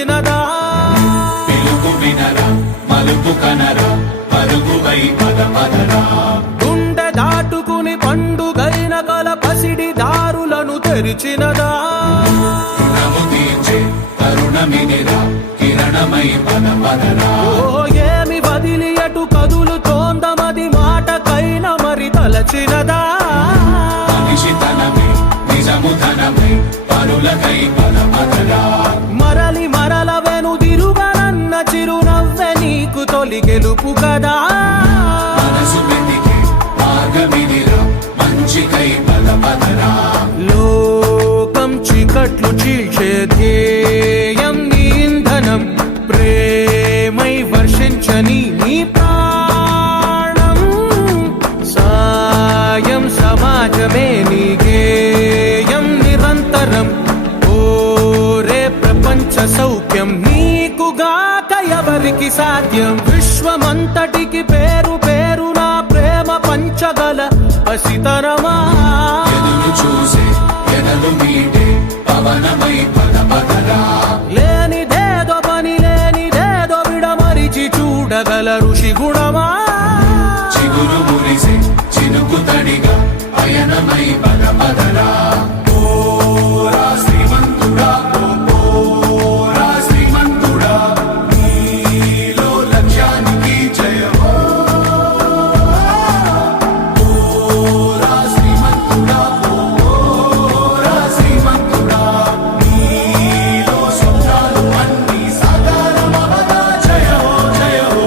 తలచినదా పిలుపు వినరా మలుపు కనరా పరుగువై పద పదరా గుండె దాటుకుని పండుగైన కల పసిడి దారులను తెరిచినదా రుణము తీర్చే కరుణమినిరా కిరణమై పద పదరా ఏమి వదిలి అటు కదులుతోందమది మాటకైన మరి తలచినదా మనిషితనమే నిజము ధనమై పరులకై పద పదరా మరలి మరల వెనుదిరుగనన్న చిరునవ్వె నీకు తొలి గెలుపు కదా మనసు వెతికే మార్గమినిరా మంచికై పద పదరా లోకం చీకట్లు చీల్చే ధ్యేయం నీ ఇంధనం ప్రేమై వర్షించని నీ ప్రాణం సాయం సమాజమే నీ గేయం నిరంతరం ఓరే ప్రపంచ సౌఖ్యం నీకుగాక ఎవరికి సాధ్యం విశ్వమంతటికి పేరు పేరు నా ప్రేమ పంచగల పసితరమా ఎదురు చూసే ఎదలు మీటే పవనమై పద పదరా లేనిదేదో పని లేనిదేదో విడమరిచి చూడగల ఋషి గుణమా చిగురు మురిసే చినుకు తడిగా పయనమై పద పదరా ఓరా శ్రీమంతుడా ఓరా శ్రీమంతుడా నీలో లక్ష్యానికి జయమో ఓరా శ్రీమంతుడా ఓరా శ్రీమంతుడా నీలో స్వప్నాలు అన్నీ సాకారమవదా జయమో జయమో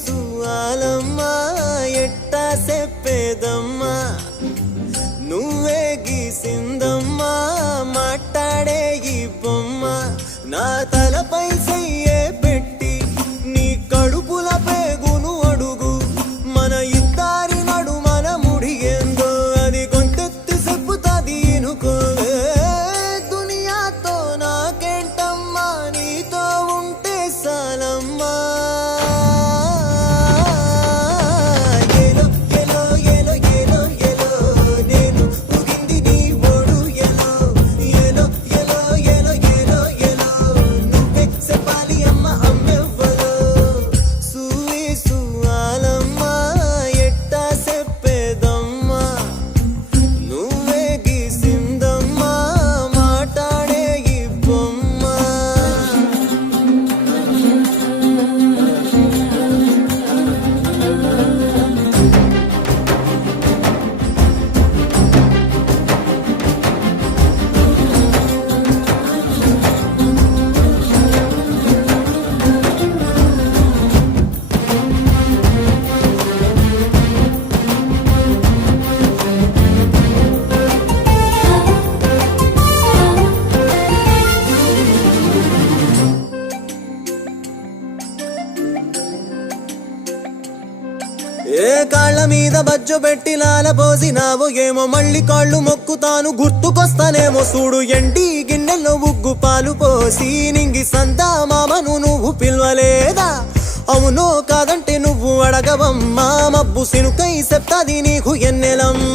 సువాలమ్మా ఎట్టా చెప్పేదమ్మా నువ్వే గీసిందమ్మా మాట్లాడే ఈ బొమ్మ నా తలపై చెయ్యే పెట్టి నీ కడుపుల పేగును అడుగు మన ఇద్దరి నడు మన ముడిగేందో అది గొంతెత్తి చెప్పుతాది ఇనుకోవే దునియాతో నాకేంటమ్మా నీతో ఉంటే సాలమ్మా ఏలో ఏలో ఏలో ఏలో ఏలో నేను ఊగింది నీ ఓడు ఏలో ఏలో ఏలో ఏలో ఏలో ఏలో నువ్వే చెప్పాలి అమ్మ అమ్మెవ్వలో సువి సువాలమ్మా ఎట్టా చెప్పేదమ్మా నువ్వే గీసిందమ్మా మాట్లాడే ఈ బొమ్మ ఏ కాళ్ళ మీద బజ్జు పెట్టి లాలపోసినావు ఏమో మళ్ళీ కాళ్ళు మొక్కుతాను గుర్తుకొస్తానేమో చూడు ఎండి గిన్నెల్లో ఉగ్గు పాలు పోసి నింగి సంతా మామను నువ్వు పిలవలేదా అవునో కాదంటే నువ్వు అడగవమ్మా మబ్బు సినుకై చెప్తాది నీకు ఎన్నెలమ్మ